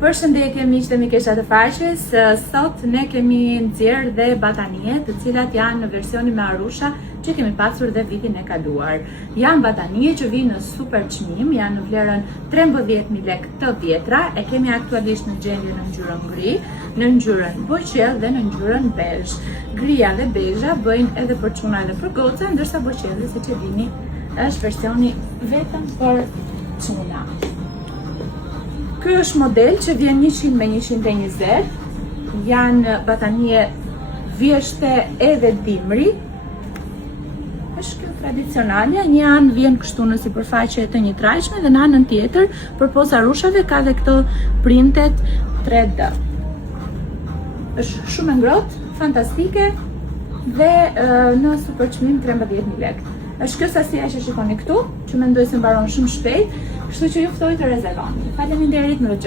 Përshëndetje miq dhe mikesha të faqes, sot ne kemi nxjerr dhe batanie, të cilat janë në versionin me arusha që kemi pasur dhe vitin e kaluar. Janë batanie që vinë në super çmim, janë në vlerën 13.000 lekë të vjetra, e kemi aktualisht në gjendje në ngjyrën gri, në ngjyrën boqell dhe në ngjyrën bezh. Gria dhe bezha bëjnë edhe për çuna dhe për goca, ndërsa boqelli, siç e dini, është versioni vetëm për çuna. Ky është model që vjen 100 me 120, janë batanie vjeshte edhe dimri. Është kjo tradicionale, një anë vjen kështu në sipërfaqe të një trajshme dhe në anën tjetër, përpoz arushave ka dhe këto printet 3D. Është shumë e ngrohtë, fantastike dhe në super çmim 13.000 lekë. Është kjo sasia që shikoni këtu, që mendoj se mbaron shumë shpejt, kështu që ju ftoj të rezervoni. Faleminderit, mirë.